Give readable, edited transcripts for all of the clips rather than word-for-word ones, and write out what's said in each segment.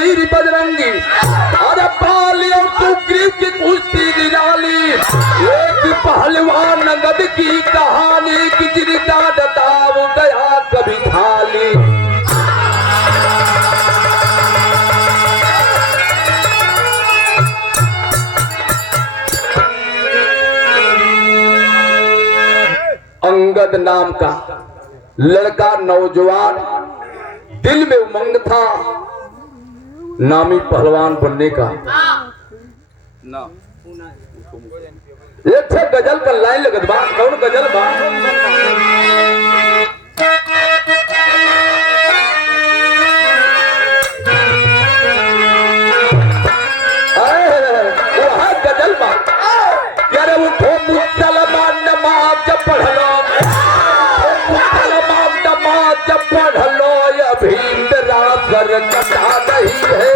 वीर बजरंगी, अरे बाली और सुग्रीव की कुश्ती निराली, एक पहलवान नगद की कहानी की जिनका दताव गया कभी थाली। अंगद नाम का लड़का नौजवान, दिल में उमंग था नामी पहलवान बनने का। एक गजल का लाइन लगत बा, कौन गजल बा? गजल बा यार, उठो मुसलमान नमाज पढ़ लो, जब पढ़ लो अभी मेरा घर कटा नहीं है।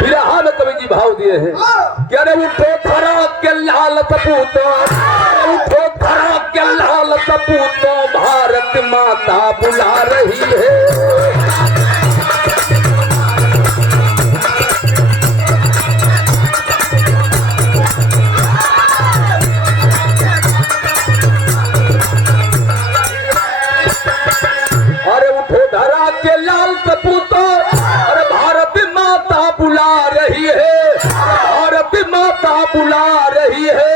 बिरहा कवि जी भाव दिए हैं क्या रे, उठो धरा के लाल सपूतो, उठो धरा के लाल सपूतो, भारत माता बुला रही है। अरे उठो धरा के लाल सपूतो, अरे भारत माता बुला रही है, भारत माता बुला रही है।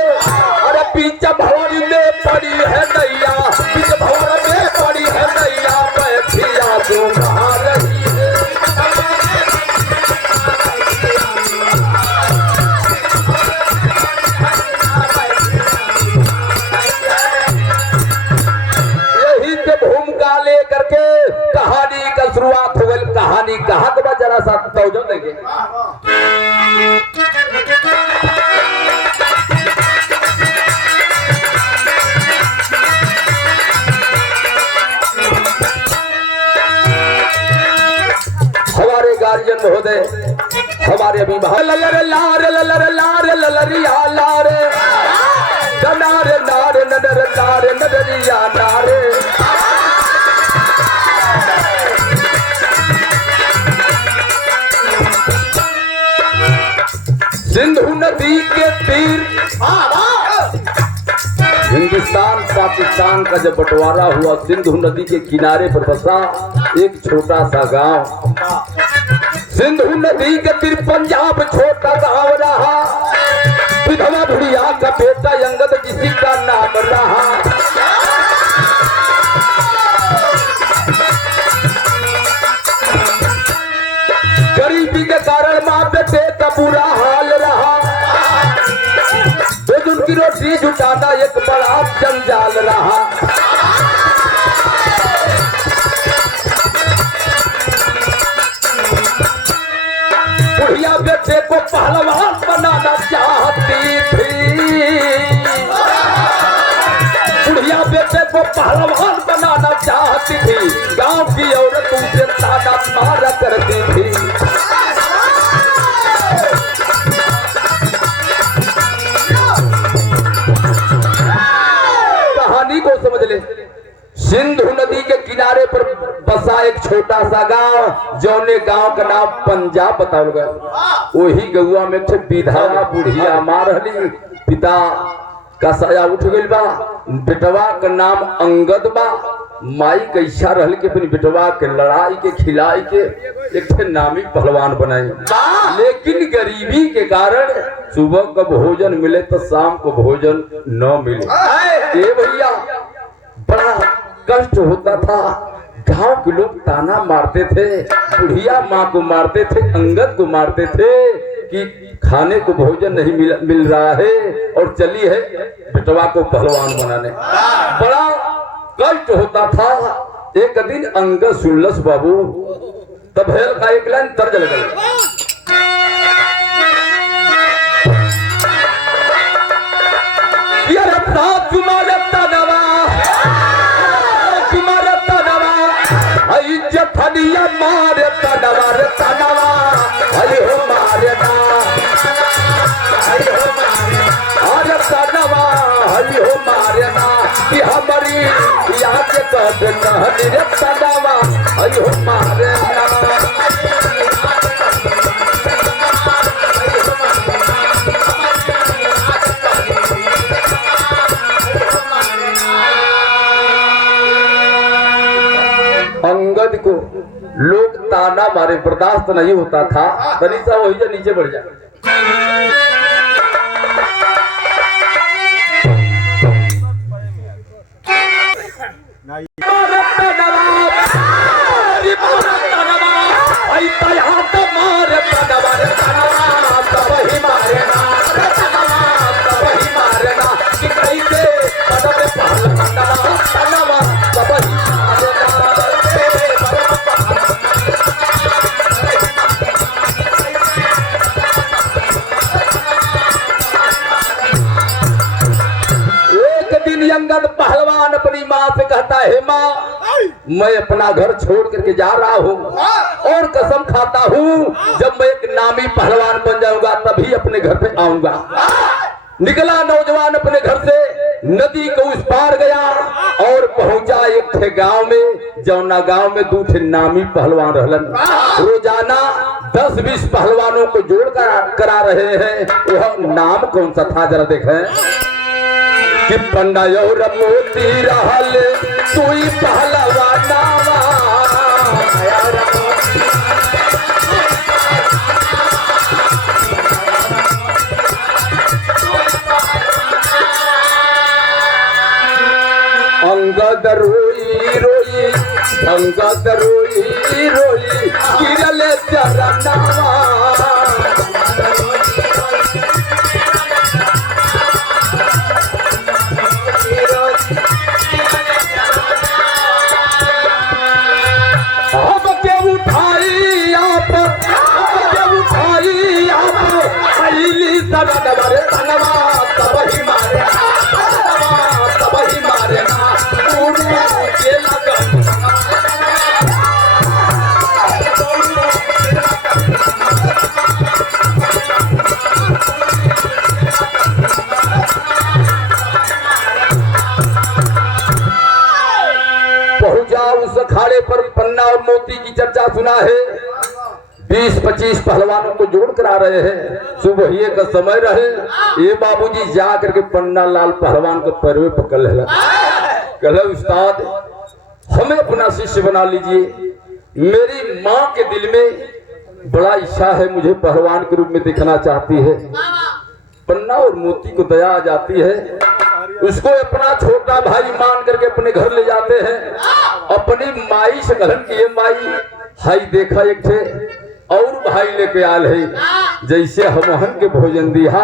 अरे पीछे भवर में पड़ी है नैया, पीछे भवर में पड़ी है नैया, बैठिया तो कहा रही है। यही से भूमिका लेकर के कहानी का शुरुआत हो गई। कहानी कहाँ के बाद जरा सा तवज्जो देंगे। हमारे गार्जियन महोदय, हमारे अभिभावक, ललर लार ललर लार ललरिया लारे, नारे नारे नदर नारे नदरिया नारे। सिंधु नदी के तीर, हिंदुस्तान पाकिस्तान का जब बंटवारा हुआ, सिंधु नदी के किनारे पर बसा एक छोटा सा गांव। सिंधु नदी के तीर पंजाब छोटा गांव रहा, विधवा बुढ़िया का बेटा अंगद किसी का नाम रहा। गरीबी के कारण माँ बेटे का बुरा हाल रहा, उनकी रोटी जुटाना एक बड़ा जंजाल रहा। बुढ़िया बेटे को पहलवान बनाना चाहती थी, बुढ़िया बेटे को पहलवान बनाना चाहती थी, गांव की औरत उसे ताना मारा करती थी। को समझ ले, सिंधु नदी के किनारे पर बसा एक छोटा सा गांव, जौने गांव का नाम पंजाब बताओ गया। वही गौआ में थे विधवा बुढ़िया मार रही, पिता का साया उठ गई बा, बेटवा का नाम अंगद बा। माई का इच्छा रहल के अपनी बेटवा के लड़ाई के खिलाई के एक नामी पहलवान बनाए, लेकिन गरीबी के कारण सुबह का भोजन मिले तो शाम को भोजन न मिले। ए भैया बड़ा कष्ट होता था, गांव के लोग ताना मारते थे, बुढ़िया माँ को मारते थे, अंगद को मारते थे कि खाने को भोजन नहीं मिल रहा है और चली है बेटवा को पहलवान बनाने। बड़ा कष्ट होता था। एक दिन अंगद सुनलस बाबू, तब हेल का एक लाइन तर्ज लग मारे तनवा अंगद कहनी रे तनवा अयो मारे ना अंगद को लोग ताना मारे बर्दाश्त नहीं होता था। तनिषा वही जो नीचे बढ़ जा अंगद पहलवान अपनी माँ से कहता है माँ मैं अपना घर छोड़ करके जा रहा हूँ और कसम खाता हूँ जब मैं एक नामी पहलवान बन जाऊंगा तभी अपने घर पे आऊंगा। निकला नौजवान अपने घर से नदी को उस पार गया और पहुंचा एक थे गांव में। जौना गांव में दो थे नामी पहलवान रहलन। रोजाना 10-20 पहलवानों को जोड़ करा रहे हैं। वह नाम कौन सा था जरा देखें कि पन्ना और मोती रहल तुई पहलवानावा अंगद रोई रोई अंगद रोई रोई गिरल चरनावा पहुंचा उस अखाड़े पर पन्ना और मोती की चर्चा सुना है। 20-25 पहलवानों को जोड़ कर आ रहे हैं। सुबह का समय रहे ये बाबूजी जा करके पन्ना लाल पहलवान को पैरवे पकड़ ले कहले उस्ताद हमें अपना शिष्य बना लीजिए। मेरी माँ के दिल में बड़ा इच्छा है मुझे पहलवान के रूप में दिखना चाहती है। पन्ना और मोती को दया आ जाती है। उसको अपना छोटा भाई मान करके अपने घर ले जाते हैं। अपनी माई से कहन की माई हाई देखा एक थे और भाई लेके आल है जैसे हमहन के भोजन दिया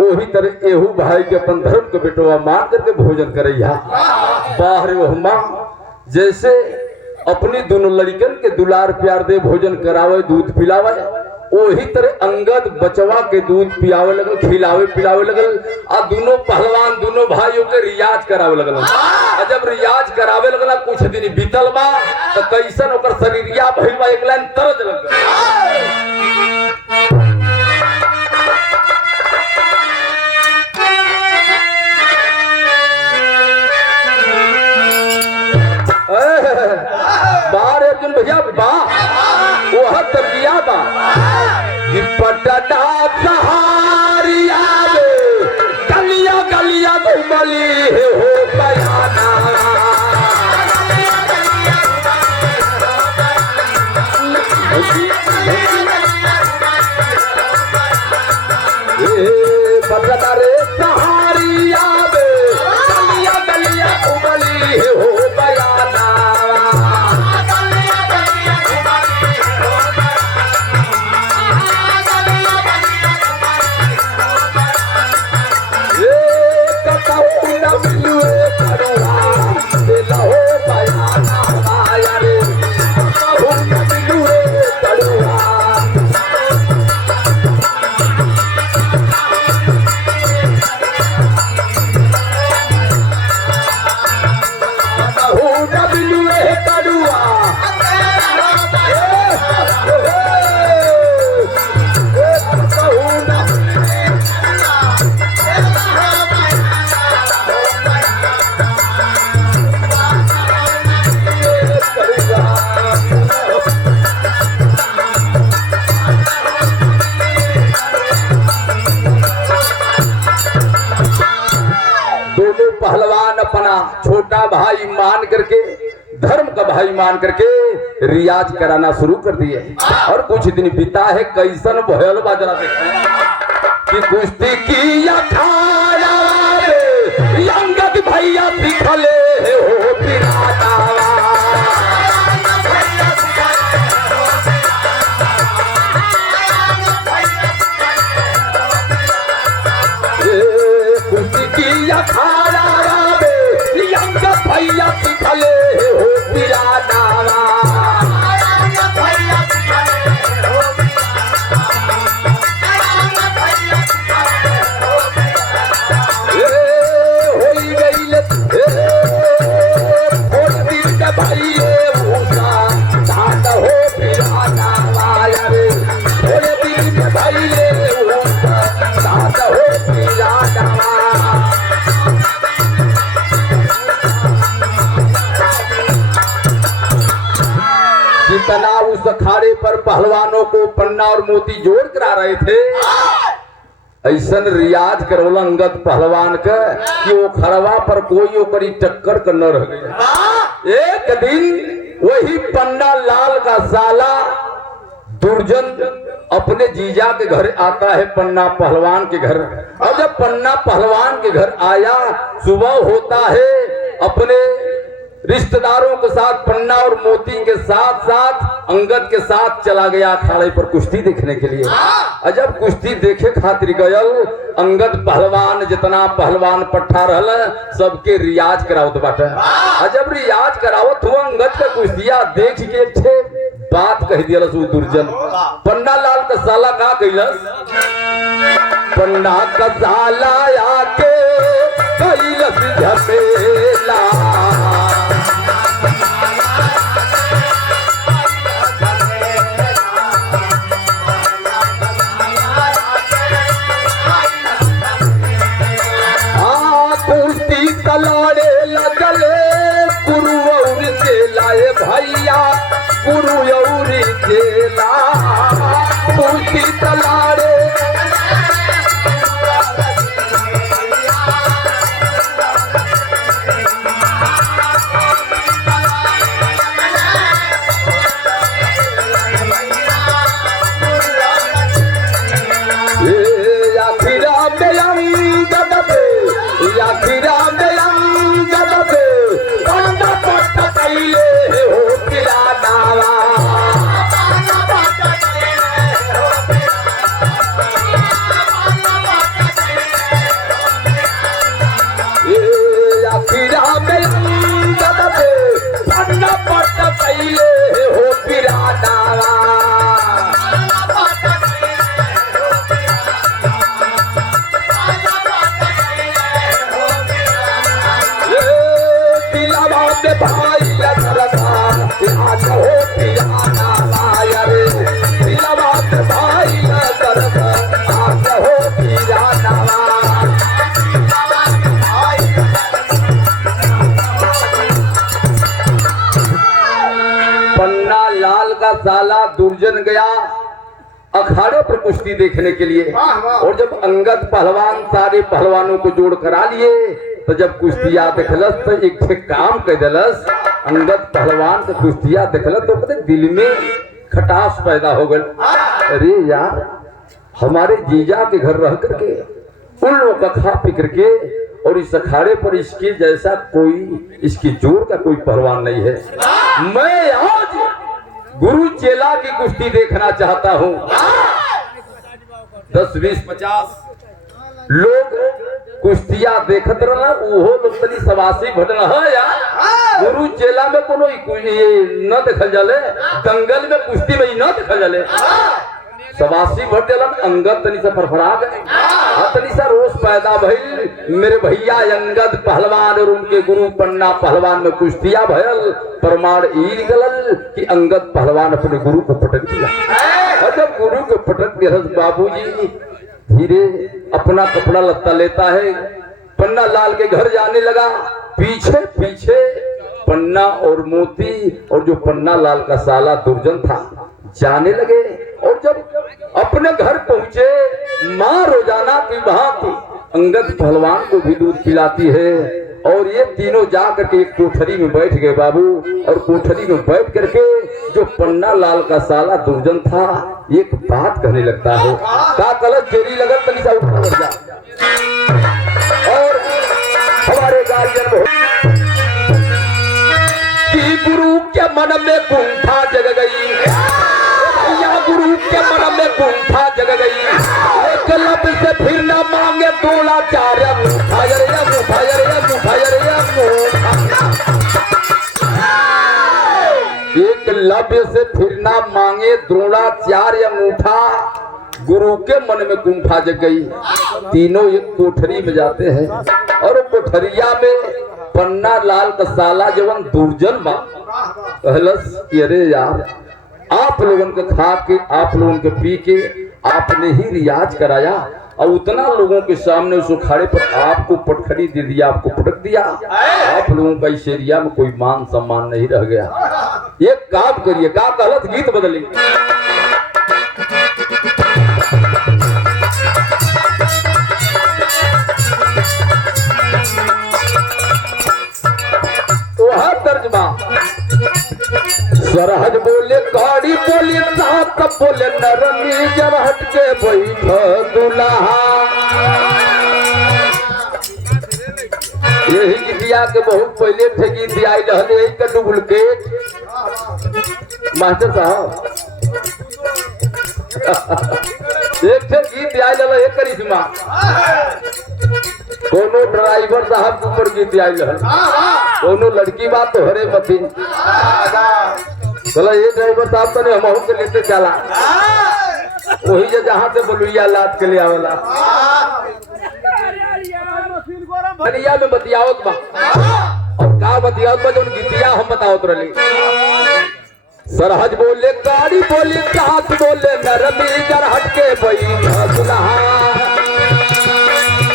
वही तरह एहू भाई के अपन धर्म के बेटवा मान करके भोजन करैया। बाहर वह माँ जैसे अपनी दोनों लड़कन के दुलार प्यार दे भोजन करावे दूध पिलावे वही तरह अंगद बचवा के दूध पियावे लगल खिलावे पिलावे लगल। आ दोनों पहलवान दोनों भाइयों के रियाज करावे लगल। जब रियाज करावे लगला कुछ दिन बीतल बा तो कैसन ओकर शरीरिया भइल बा एक लाइन तरज लग बाहर अर्जुन भैया बा वह तबिया बा पटना सहारिया गलिया गलिया घुमली हो बयाना पटना रे सहारिया गलिया गलिया घुमली हो बयाना छोटा भाई मान करके, धर्म का भाई मान करके रियाज कराना शुरू कर दिए। और कुछ दिन बीता है, कैसन भयल बाजरा देखते कि कुश्ती की अखाड़ा रे अंगद भैया दिखले हो पिराता। कुश्ती की अखाड़ा रे अंगद भैया दिखले हो पिराता। जितना उस अखाड़े पर पहलवानों को पन्ना और मोती जोड़ करा रहे थे, ऐसन रियाज करवला अंगद पहलवान का कि वो खड़वा पर कोई ओकरी टक्कर कर न रह गया। एक दिन वही पन्ना लाल का साला दुर्जन अपने जीजा के घर आता है, पन्ना पहलवान के घर। और जब पन्ना पहलवान के घर आया, सुबह होता है, अपने रिश्तेदारों के साथ पन्ना और मोती के साथ साथ अंगद के साथ चला गया अखाड़े पर कुश्ती देखने के लिए। अजब कुश्ती देखे खातिर गयल अंगद पहलवान, जितना पहलवान पट्ठा रहल सबके रियाज करावत बाटे। अजब रियाज करावत हुआ अंगद का कुश्तिया देख के छे बात कह दियलस वो दुर्जन। पन्ना लाल का साला का कैलस, पन्ना का साला आके कैलस झमेला। कुश्ती तलाड़े लगले गुरु और चेलाए भैया, गुरु और चेला कुश्ती तलाड़े। पन्ना लाल का साला दुर्जन गया अखाड़े पर कुश्ती देखने के लिए। और जब अंगद पहलवान सारे पहलवानों को जोड़ करा लिए, तो जब कुश्तिया देखलस तो एक काम कह दिलस। अंगद पहलवान का कुश्तिया देखलस तो पता दिल में खटास पैदा हो गई। अरे यार, हमारे जीजा के घर रह करके उन लोग का खा पी करके, और इस अखाड़े पर इसके जैसा कोई, इसकी जोर का कोई पहलवान नहीं है। मैं आज गुरु चेला की कुश्ती देखना चाहता हूँ। 10, 20, 50 लोग कुश्तिया देखत रहा, वो लोग तनी सवासी भट रहा यार। गुरु चेला में कोनो न देखल जाले, दंगल में कुश्ती में न देखल जाले। सवासी भट जलन अंगद तनी सा फरफरा गए, तनी सा रोष पैदा भइल। मेरे भैया अंगद पहलवान और उनके गुरु पन्ना पहलवान में कुश्तिया भयल। प्रमाण ई निकलल कि अंगद पहलवान अपने गुरु को पटक दिया। और जब गुरु को पटक दिया, बाबूजी धीरे अपना कपड़ा लत्ता लेता है, पन्ना लाल के घर जाने लगा। पीछे पीछे पन्ना और मोती और जो पन्ना लाल का साला दुर्जन था जाने लगे। और जब अपने घर पहुंचे, माँ रोजाना की भांति अंगद पहलवान को भी दूध पिलाती है। और ये तीनों जा करके एक कोठरी में बैठ गए बाबू। और कोठरी में बैठ करके जो पन्ना लाल का साला दुर्जन था एक बात कहने लगता है, का कलश तेरी लगन तनी सा ऊपर बढ़ जा। और हमारे गार्जियन कि गुरु के मन में कुंठा जग गई, या गुरु के मन में कुंठा जग गई, एक लब से फिर न मांगे द्रोणाचार्य एक लव्य से फिर ना मांगे द्रोणाचार्य अंगूठा। गुरु के मन में कुंठा जग गई। तीनों एक कोठरी में जाते हैं और कोठरिया में पन्ना लाल का साला जवन दुर्जन बा कहलस कि अरे यार आप लोगों के खा के आप लोगों के पी के आपने ही रियाज कराया और उतना लोगों के सामने उस उखाड़े पर आपको पटखड़ी दे दिया, आपको पटक दिया। आप लोगों का इस एरिया में कोई मान सम्मान नहीं रह गया। एक काम करिए, का गलत गीत बदली। वह तर्जमा सरहद बोले गाड़ी बोले साहब बोले नरमी जब हटके बैठ दुल्हा। यही गीतिया के बहुत पहले थे गीत आई रहले का डुप्लीकेट मास्टर साहब एक थे गीत आई रहले एक करिश्मा कोनो ड्राइवर साहब के ऊपर गीत आई रहल, कोनो लड़की बात तो हरे मती चलो ये ड्राइवर साहब तो हम के लेते चला वही जो जहाँ से बोलुया लाद के ले आवेला बलिया में बतियावत बा। और का बतियावत बा जो गीतिया हम बतावत रही। सरहज बोले गाड़ी बोले साथ बोले नरमी जर हटके बैठ दुल्हा।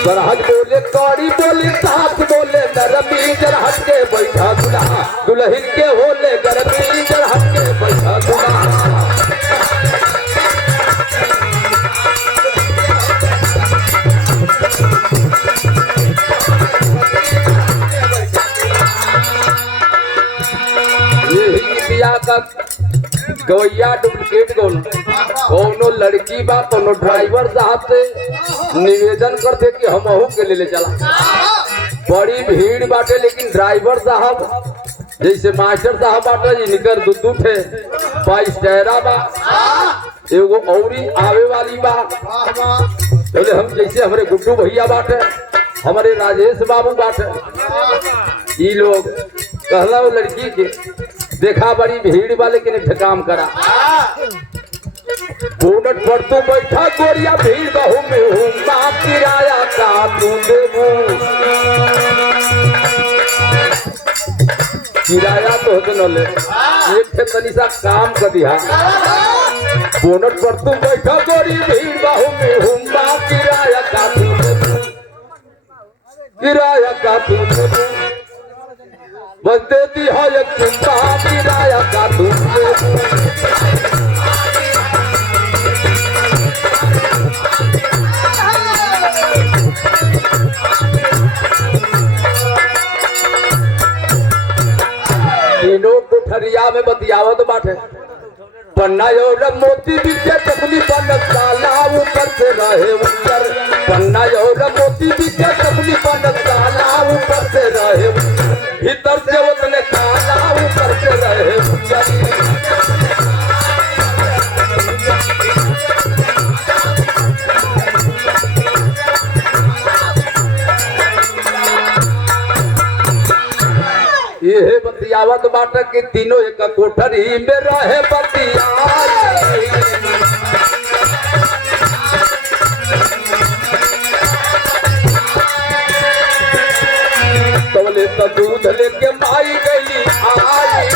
सरहज बोले गाड़ी बोले साथ बोले नरमी जर हटके बैठा दुल्हा। दुल्हन के होले गरमी जर हटके बैठा दुल्हा। का गवैया डुप्लीकेट कोनो लड़की बा कोनो ड्राइवर साहब से निवेदन करते कि हम के ले चला। बड़ी भीड़ बाटे लेकिन ड्राइवर साहब जैसे मास्टर साहब बाटे इनकर दू थे बाईस टायरा बा एगो औरी आवे वाली बा। बोले हम जैसे हमारे गुड्डू भैया बाटे हमारे राजेश बाबू बाटे ये लोग कहला वो लड़की के देखा बड़ी भीड़ वाले के ने काम करा बोनट पर तू बैठा गोरिया भीड़ बहु में हूँ माँ किराया का तू देबू। किराया तो होते न ले एक थे तनी सा काम कर दिया। बोनट पर तू बैठा गोरी भीड़ बहु में हूँ माँ किराया का तू देबू। किराया का तू देबू बस देती है एक चिंता किराया का तू तीनों कोठरिया में बतियावत बाटे पन्ना और मोती बीचे टपली बन साला ऊपर से रहे ऊपर। पन्ना और मोती बीचे टपली बन साला ऊपर से रहे भीतर से उतने काला ऊपर से रहे ये बतियावत बाटे कि तीनों एक कोठरी में रहे बतिया। तोले तो दूध लेके माई गई आई।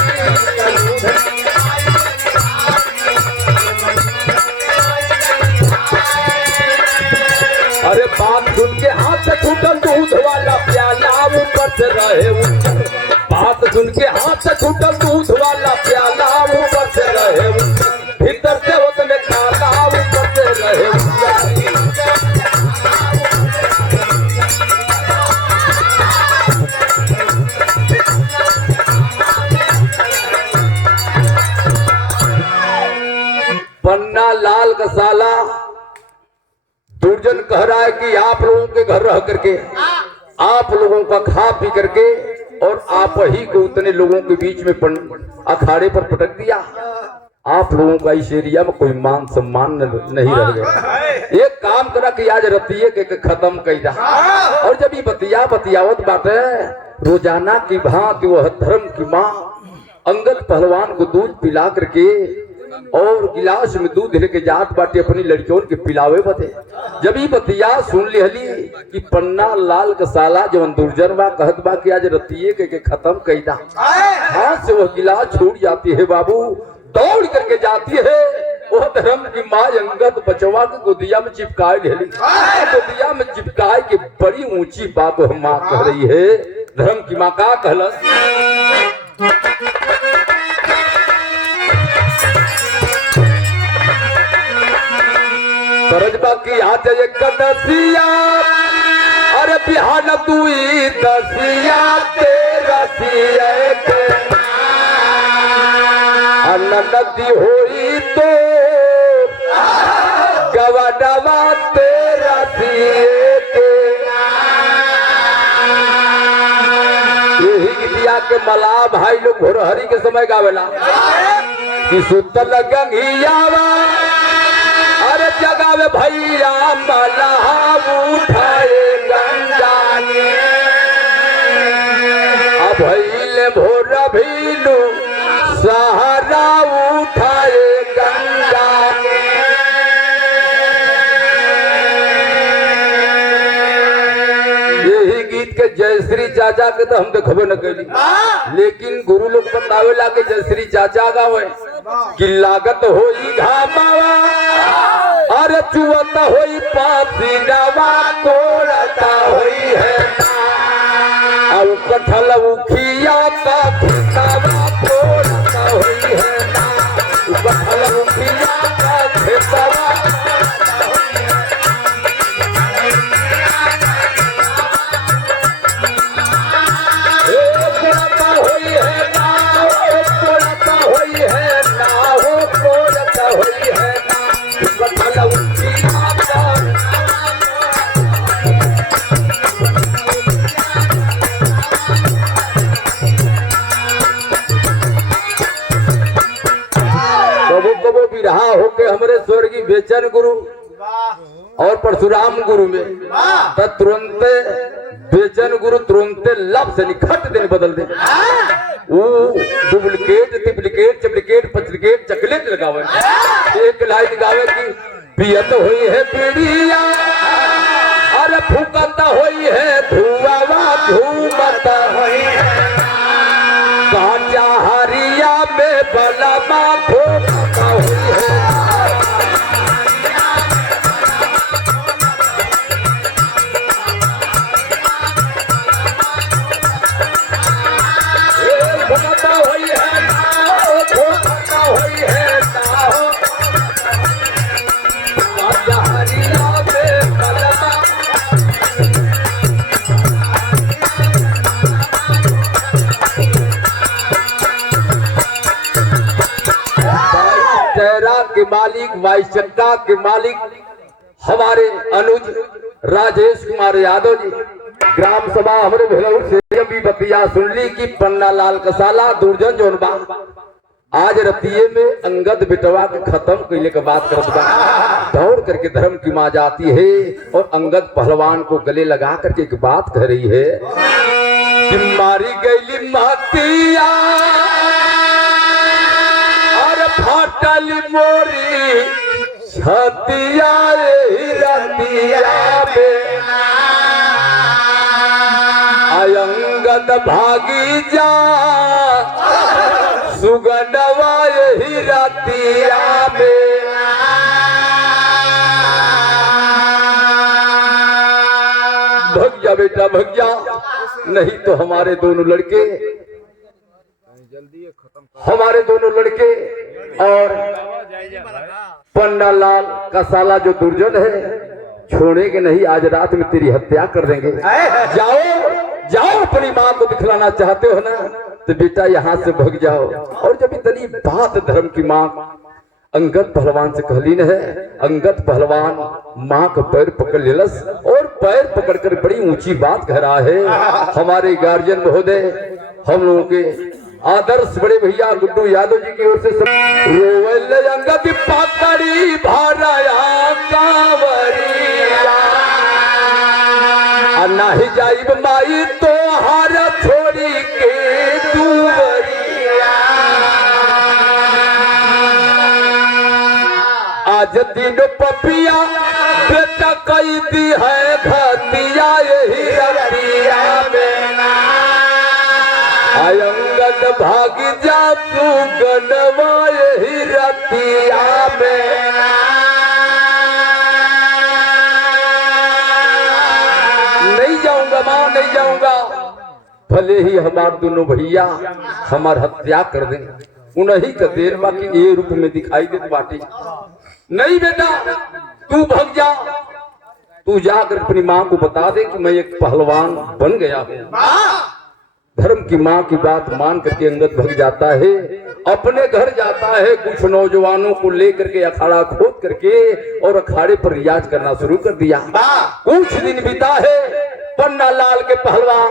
अरे बात सुन के हाथ से छूटल दूध वाला प्याला ऊपर से रहे ऊपर। बात सुन के हाथ से छूटल दूध वाला प्याला ऊपर से रहे ऊपर। भीतर से उतने काला ऊपर से रहे ऊपर। कसाला दुर्जन कह रहा है कि आप लोगों के घर रह करके आप लोगों का खा पी करके और आप ही को उतने लोगों के बीच में अखाड़े पर पटक दिया। आप लोगों का इस एरिया में कोई मान सम्मान नहीं रह गया। एक काम करा कि आज रतिये के खत्म कर। और जब ये बतियावत बाटे रोजाना की भांति वह धर्म की माँ अंगद पहलवान को दूध पिला करके और गिलास में दूध लेके जात बाटे अपनी लड़कियों के पिलावे बते। जब ये बतिया सुन लिहली कि पन्ना लाल कसाला जवन दुर्जन बा कहत बा कि आज रतिये के खत्म कैदा, हाथ से वह गिलास छूट जाती है बाबू, दौड़ करके जाती है वह धर्म की माँ अंगद बचवा के गोदिया में चिपकाए ढेली। गोदिया में चिपकाए के बड़ी ऊंची बात वह माँ कह रही है। धर्म की माँ का कहलस सरजबा की हाथ एक दसिया, अरे बिहान दुई दसिया तेरा नदी होई तो गवाडवा तेरा यही दिया के मला भाई लोग भोरहरी के समय गावेला कि सुतल गंगियावा, अरे जगावे भैया मला उठाए गंगा अब भैले भोर भीलू सहारा उठाए गंगा। यही गीत के जयश्री चाचा के तो हम देखबे न कैली, लेकिन गुरु लोग बतावे ला के जयश्री चाचा गावे कि लागत होई घामावा, अरे चुवत होई पासीनावा, कोड़ता होई है अब कठल उखिया का खेतावा, कोड़ता होई है कठल उखिया का खेतावा। रहा होके हमारे स्वर्गीय बेचन गुरु और परशुराम गुरु में तुरंत बेचन गुरु तुरंत लब से निखट दिन बदल दे। वो डुप्लीकेट ट्रिप्लीकेट चप्लीकेट पचलीकेट चकलेट लगावे, एक लाइन गावे की पियत हुई है पीड़िया, अरे फूकता हुई है धुआवा, धूमता हुई है कांचा हरिया में बलमा, फूकता हुई है के मालिक वाइस चक्का के मालिक हमारे अनुज राजेश कुमार यादव जी ग्राम सभा हमारे भेलौर से भी बतिया सुन ली कि पन्ना लाल कसाला दुर्जन जोनबा आज रतिये में अंगद बिटवा के खत्म कैले के बात करत बा। दौड़ करके धर्म की माँ जाती है और अंगद पहलवान को गले लगा करके एक बात कह रही है कि मारी गई मातिया फाटल मोरी छतिया रतिया में अंगद भागी जा सुगनवा यही रतिया में। भग जा बेटा भग जा, नहीं तो हमारे दोनों लड़के और पन्ना लाल कसाला जो दुर्जन है छोड़ेंगे नहीं, आज रात में तेरी हत्या कर देंगे। जाओ जाओ, अपनी माँ को दिखलाना चाहते हो ना तो बेटा यहाँ से भाग जाओ। और जब इतनी बात धर्म की माँ अंगद पहलवान से कहली न है। अंगद पहलवान माँ का पैर पकड़ लेलस और पैर पकड़कर बड़ी ऊंची बात कह रहा है। हमारे गार्जियन महोदय, हम लोगों के आदर्श बड़े भैया गुड्डू यादव जी की ओर से रोवल अंगद पकड़ी भराया कांवरिया, नाही जाइब माई तो हार छोड़ी के दुवरिया, आज दिन पपिया बेटा कई दी है घतिया यही रतिया में अंगद भाग जा तू गनवा यही रतिया में। नहीं जाऊंगा मां, नहीं जाऊंगा, भले ही हमारे दोनों भैया हमार हत्या कर दें, उन्हीं का देर बाकी ये रूप में दिखाई देती बाटी। नहीं बेटा तू भाग जा, तू जाकर अपनी माँ को बता दे कि मैं एक पहलवान बन गया हूँ। धर्म की माँ की बात मान करके अंगद भाग जाता है, अपने घर जाता है। कुछ नौजवानों को लेकर के अखाड़ा खोद करके और अखाड़े पर रियाज करना शुरू कर दिया। कुछ दिन बीता है, पन्ना लाल के पहलवान,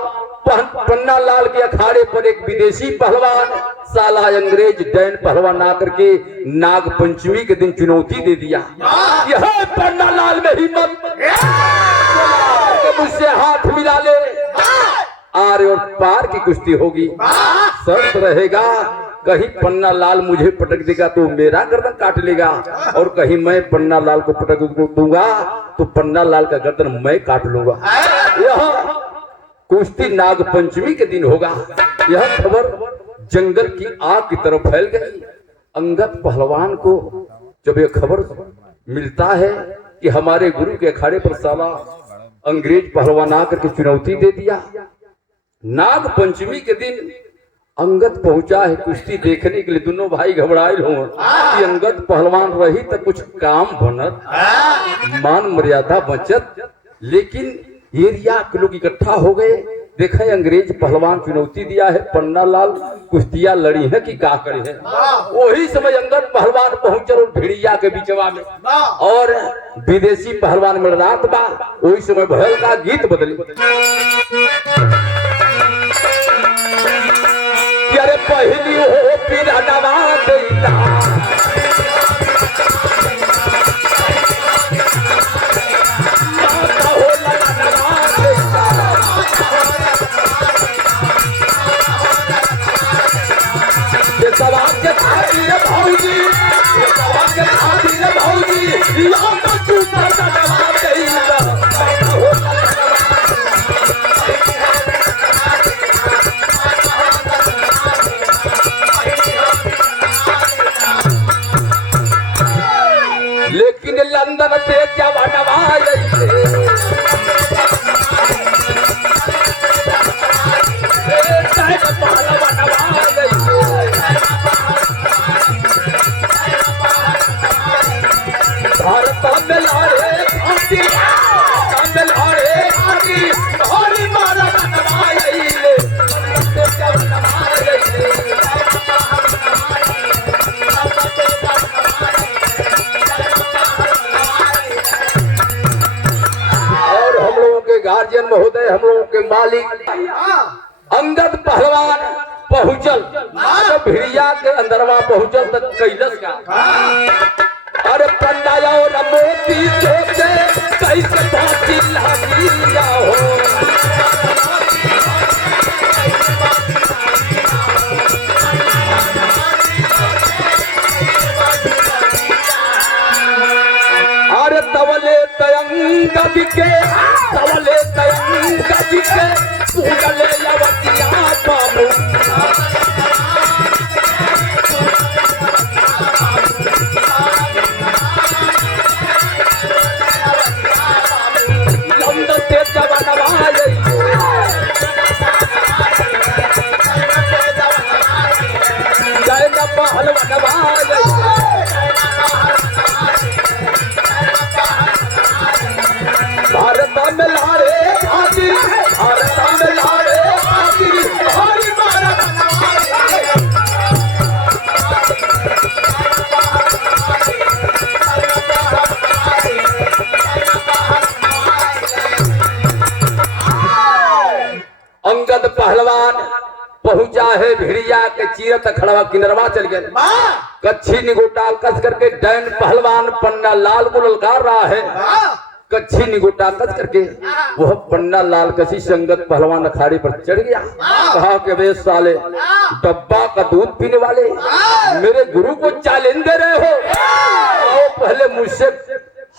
पन्ना लाल के अखाड़े पर एक विदेशी पहलवान साला अंग्रेज डैन पहलवान आकर के नाग पंचमी के दिन चुनौती दे दिया। यह पन्ना लाल में हिम्मत, मुझसे हाथ मिला ले, आर और पार की कुश्ती होगी। शर्त रहेगा, कहीं पन्ना लाल मुझे पटक देगा तो मेरा गर्दन काट लेगा, और कहीं मैं पन्ना लाल को पटक दूंगा तो पन्ना लाल का गर्दन मैं काट लूंगा। यह कुश्ती नाग पंचमी के दिन होगा। यह खबर जंगल की आग की तरफ फैल गई। अंगद पहलवान को जब यह खबर मिलता है कि हमारे गुरु के अखाड़े पर साला अंग्रेज पहलवान आकर के चुनौती दे दिया, नाग पंचमी के दिन अंगद पहुंचा है कुश्ती देखने के लिए। दोनों भाई घबराइल हो कि अंगद पहलवान रही तो कुछ काम बनत, मान मर्यादा बचत, लेकिन एरिया के लोग इकट्ठा हो गए। देखे अंग्रेज पहलवान चुनौती दिया है, पन्ना लाल कुश्तियां लड़ी है कि क्या करी है। वही समय अंगद पहलवान पहुंचल भिड़िया के बीचवा में, और विदेशी पहलवान में रात बा। वही समय भयल का गीत बदली, अरे पहली हो पिरानवा देता, सवाल के खातिर भौजी, सवाल के खातिर भौजी, यहाँ तो तू पिरानवा देता। लेकिन लंदन से जवानवा भारत में लारे गार्जियन महोदय, हम लोगों के मालिक अंगद पहलवान पहुंचल, भिड़िया के अंदरवा पहुंचल तो कैलस का, अरे पंडाया और मोती सोचे कैसे बाती लागिया हो, अरे तवले तयंगद के, तवले तयंगद के पूजले यवतिया बाबू, लंदन से जवानवा जय न पहलवानवा भारत में लारे हाथी, भारत में लारे काहे भिड़िया के चीरत खड़वा किनरवा चल गए। कच्छी निगोटा कस करके डैन पहलवान पन्ना लाल को ललकार रहा है। कच्छी निगोटा कस करके वह पन्ना लाल कसी संगत पहलवान अखाड़े पर चढ़ गया। कहा कि वे साले डब्बा का दूध पीने वाले मेरे गुरु को चैलेंज दे रहे हो, आओ पहले मुझसे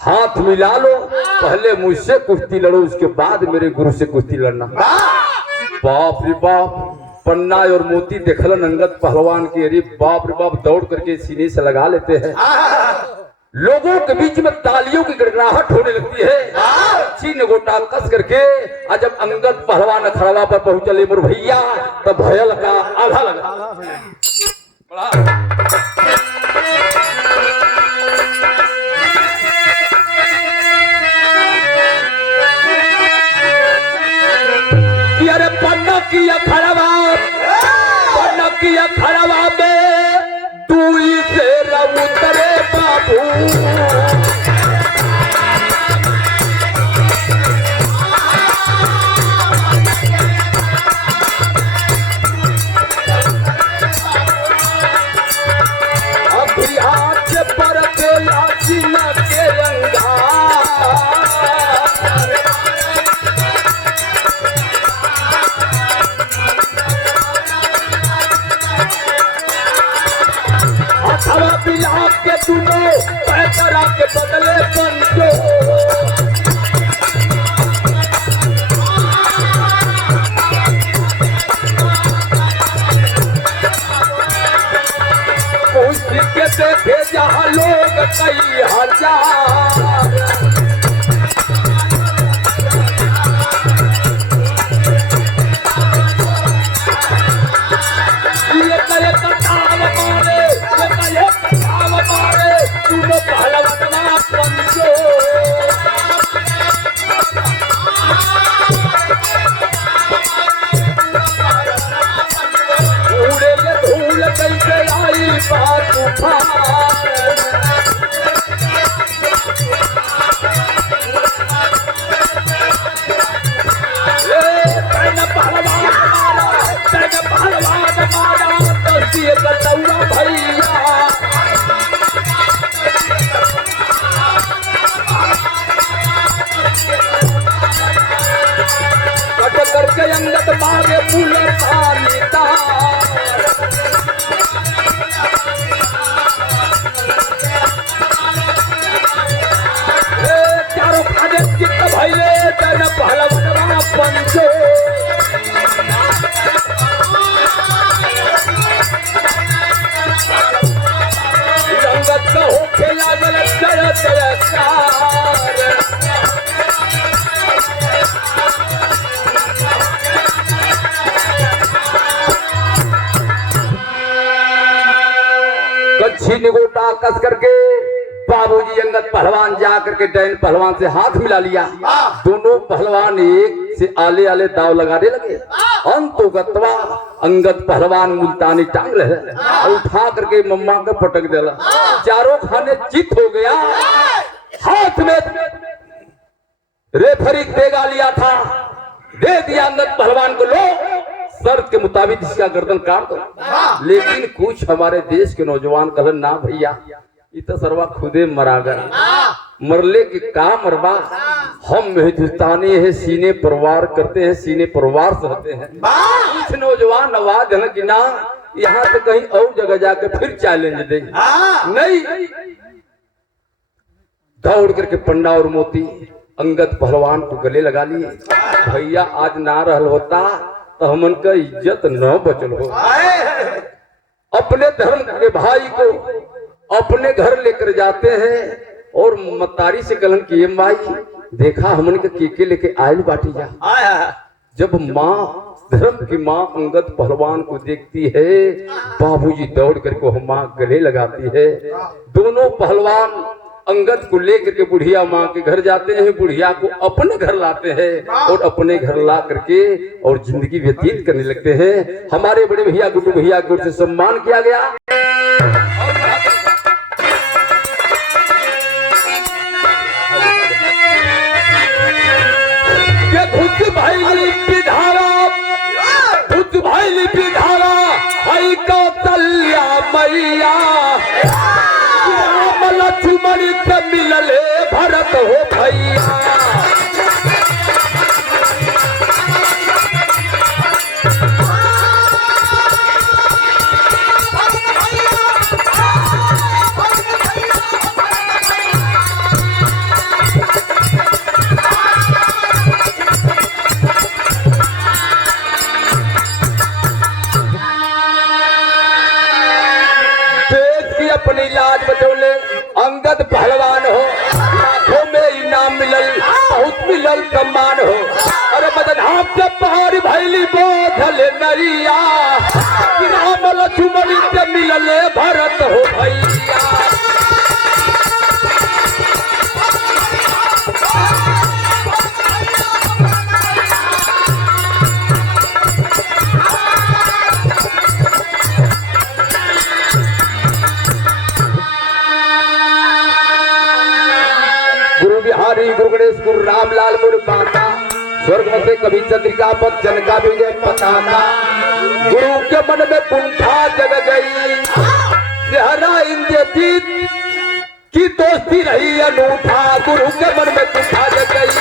हाथ मिला लो, पहले मुझसे कुश्ती लड़ो, उसके बाद मेरे गुरु से कुश्ती लड़ना। बाप रे बाप, पन्ना और मोती देखलन अंगद पहलवान की, अरे बाप रे बाप, दौड़ करके सीने से लगा लेते हैं। लोगों के बीच में तालियों की गड़गड़ाहट होने लगती है। चीन गोटा कस करके जब अंगद पहलवान अखाड़ा पर पहुंचले मोर भैया, तब भयल का आधा लगा। अरे पन्ना की अखाड़ा, पन्ना की अखाड़ा में तू से रउतरे बाबू, अभी हाथ पर के लाचिना के रंगा, हवा पिला के तुमो पैतरा के बदले पंचो, कुश्ती के देखे जहाँ लोग कई हजार, ये कहे कटाव मारे, ये कहे कटाव मारे, तुम पहलवान पंचो, उड़े ये धूल कैसे आई बात उठार, पहलवान मारा दस्ती कटौरा भैया, कट करके अंगद मारे पुलर पानी तार, चारों खाने चित्त भैले जन पहलवान पंचो, अंगद का होके लागल जय जयकार, कच्छी निगोटा कस करके बाबूजी अंगद पहलवान जा करके डैन पहलवान से हाथ मिला लिया। दोनों पहलवान एक से आले आले दाव लगाने लगे। अंतोगतवा अंगद पहलवान मुल्तानी टांग रहे और उठा करके मम्मा को पटक दिला। चारों खाने चित हो गया। हाथ में रेफरी देगा लिया था, दे दिया अंगद पहलवान को, लो शर्त के मुताबिक इसका गर्दन काट दो। लेकिन कुछ हमारे देश के नौजवान कहलन ना भैया, ये तो सरवा खुदे मरागर, मरले के का मरवा, हम हिंदुस्तानी है, सीने परवार करते हैं, सीने परवार सहते हैं। कुछ नौजवान आवाज है कि ना यहाँ से कहीं और जगह जाके फिर चैलेंज दे, नहीं। दौड़ करके पन्ना और मोती अंगद पहलवान को गले लगा लिए। भैया आज ना रहल होता तो हमन का इज्जत न बचल हो। अपने धर्म के भाई को अपने घर लेकर जाते हैं और मतारी से कलन किए माई देखा हमन के केके लेके आयल बाटी जा। जब माँ धर्म की माँ अंगद पहलवान को देखती है, बाबूजी दौड़ करके वो माँ गले लगाती है। दोनों पहलवान अंगद को लेकर के बुढ़िया माँ के घर जाते हैं, बुढ़िया को अपने घर लाते हैं और अपने घर ला करके और जिंदगी व्यतीत करने लगते हैं। हमारे बड़े भैया गुड्डू भैया की ओर से सम्मान किया गया। भाई विधारा नैया राम लक्ष्मण के मिलले भरत हो भैया। अपनी लाज बचौले अंगद पहलवान हो, लाखों में इनाम मिलल, बहुत मिलल सम्मान हो। अरे बदनाम से पहाड़ भैली बोझल नरिया राम लक्ष्मण के मिलले भरत हो भैया। गुरु गणेश गुरु रामलाल गुरु माता स्वर्ग से कभी चंद्रिका पद जनका विजय पताका। गुरु के मन में कुंठा जग गई सेहरा इंद्रजीत की दोस्ती रही अनूठा। गुरु के मन में कुंठा जग गई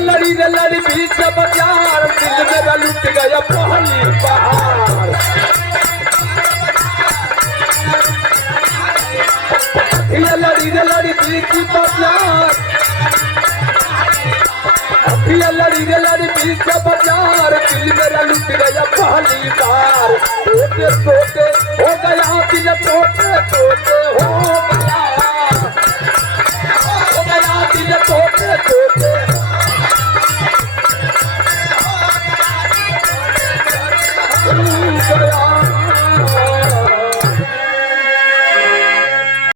लड़ी रे लड़ी बीच बाजार दिल मेरा लुट गया पहली बार। ये लड़ी रे लड़ी बीच बाजार ये लड़ी रे लड़ी बीच बाजार दिल मेरा लुट गया पहली बार। टोटे टोटे हो गया दिल टोटे टोटे